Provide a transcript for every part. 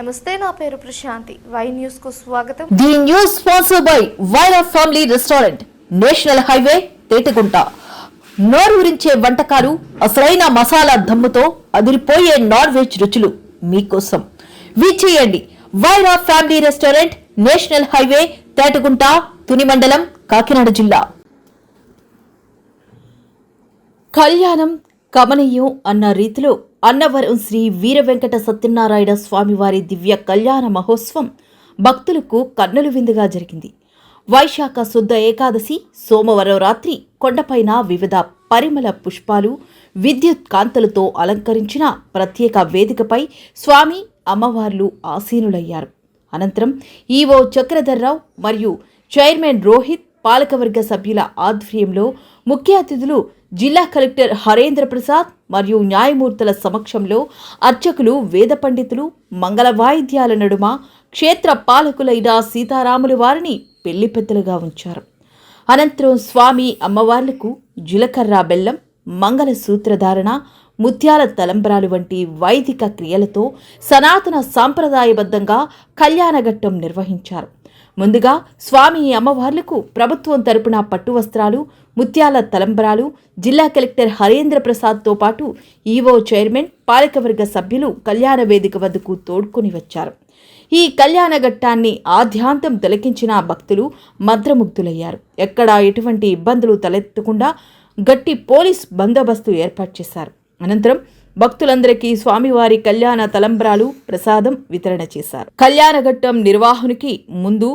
నమస్తే, నా పేరు ప్రశాంతి. వై న్యూస్ కు స్వాగతం. The news sponsored by Vaira family restaurant, national highway, Tetagunta. నోరూరించే వంటకాలు, అసలైన మసాలా దమ్ముతో అదిరిపోయే నాన్ వెజ్ రుచులు మీకోసం. విచ్చేయండి Vaira family restaurant, national highway, Tetagunta, Tuni మండలం, కాకినాడ జిల్లా. కళ్యాణం కమనీయం అన్న రీతిలో అన్నవరం శ్రీ వీర వెంకట సత్యనారాయణ స్వామివారి దివ్య కళ్యాణ మహోత్సవం భక్తులకు కన్నుల విందుగా జరిగింది. వైశాఖ శుద్ధ ఏకాదశి సోమవారం రాత్రి కొండపైన వివిధ పరిమళ పుష్పాలు, విద్యుత్ కాంతులతో అలంకరించిన ప్రత్యేక వేదికపై స్వామి అమ్మవార్లు ఆసీనులయ్యారు. అనంతరం ఈవో చక్రధర్రావు మరియు చైర్మన్ రోహిత్, పాలకవర్గ సభ్యుల ఆధ్వర్యంలో ముఖ్య అతిథులు జిల్లా కలెక్టర్ హరేంద్ర ప్రసాద్ మరియు న్యాయమూర్తుల సమక్షంలో అర్చకులు, వేద పండితులు మంగళ వాయిద్యాల నడుమ క్షేత్ర పాలకులైన సీతారాముల వారిని పెళ్లి పెద్దలుగా ఉంచారు. అనంతరం స్వామి అమ్మవార్లకు జీలకర్ర బెల్లం, మంగళ సూత్రధారణ, ముత్యాల తలంబ్రాలు వంటి వైదిక క్రియలతో సనాతన సాంప్రదాయబద్ధంగా కళ్యాణఘట్టం నిర్వహించారు. ముందుగా స్వామి అమ్మవార్లకు ప్రభుత్వం తరపున పట్టు వస్త్రాలు, ముత్యాల తలంబ్రాలు జిల్లా కలెక్టర్ హరేంద్ర ప్రసాద్తో పాటు ఈవో, చైర్మన్, పాలకవర్గ సభ్యులు కళ్యాణ వేదిక వద్దకు తోడ్కొని వచ్చారు. ఈ కళ్యాణ ఘట్టాన్ని ఆద్యాంతం తిలకించిన భక్తులు మంత్రముగ్ధులయ్యారు. ఎక్కడా ఎటువంటి ఇబ్బందులు తలెత్తకుండా గట్టి పోలీస్ బందోబస్తు ఏర్పాటు చేశారు. అనంతరం భక్తులందరికీ స్వామివారి కళ్యాణ తలంబ్రాలు, ప్రసాదం వితరణ చేశారు. కళ్యాణ ఘట్టం నిర్వహణకి ముందు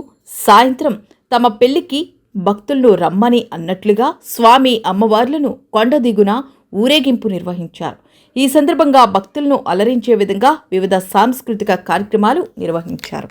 సాయంత్రం తమ పెళ్లికి భక్తులను రమ్మని అన్నట్లుగా స్వామి అమ్మవార్లను కొండ దిగున ఊరేగింపు నిర్వహించారు. ఈ సందర్భంగా భక్తులను అలరించే విధంగా వివిధ సాంస్కృతిక కార్యక్రమాలు నిర్వహించారు.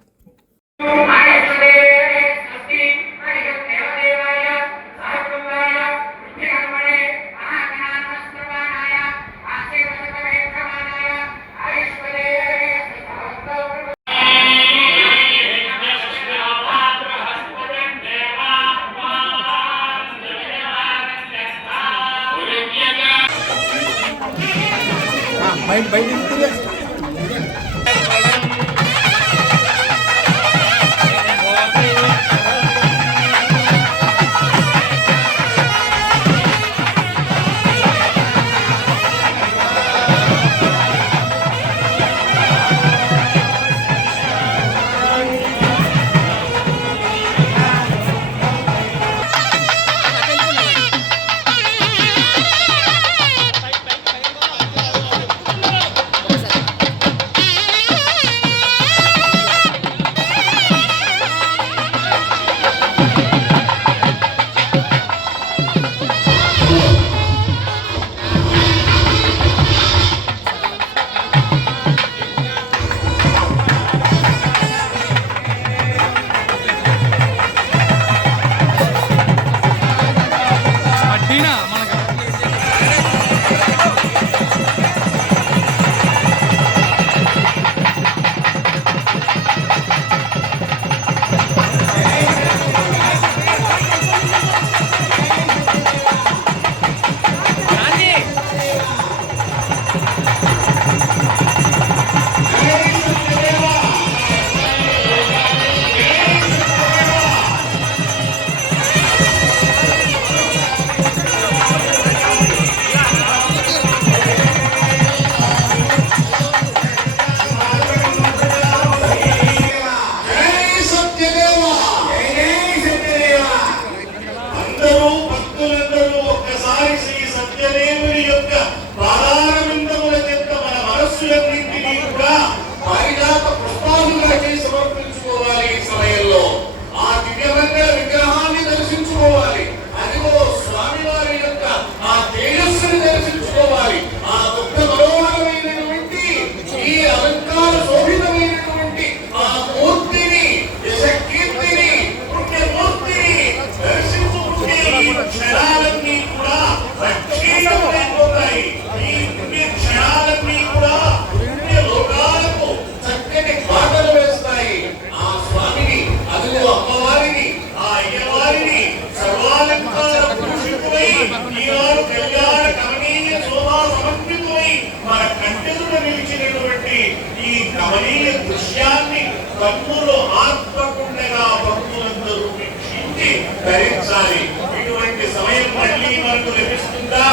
కన్నులు ఆత్మకుండగా భక్తులందరూ వీక్షించి ధరించాలి. ఇటువంటి సమయం మళ్ళీ మనకు లభిస్తుందా?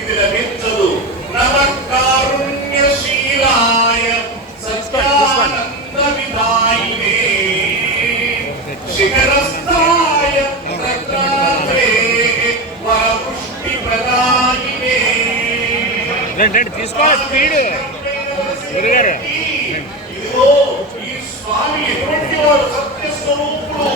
ఇది లభించదు. నమకారుణ్యశీలాయ సత్యానంద విధాయినే శిఖరస్థాయ రత్నాత్రే వరపుష్టి ప్రదాయినే. తీసుకో స్పీడ్ గురుగారు. ఇదిగో ఈ స్వామి ఎటువంటి వాడు? సత్యస్వరూపుడు,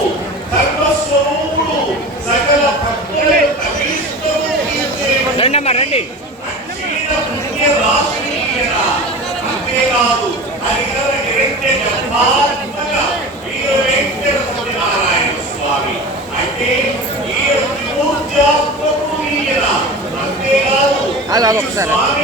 ధర్మస్వరూపుడు, సకల భక్తుల యొక్క అభీష్టము తీర్చేవాడు. రండి అక్షీణ పుణ్య రాశిని ఈయన. అంతేకాదు హరిహర నిరంజన జన్మాత్మక వీర వెంకట సత్యనారాయణ స్వామి అంటే ఈయన త్రిమూర్త్యాత్మకుడు ఈయన. అంతేకాదు ఒకసారి స్వామి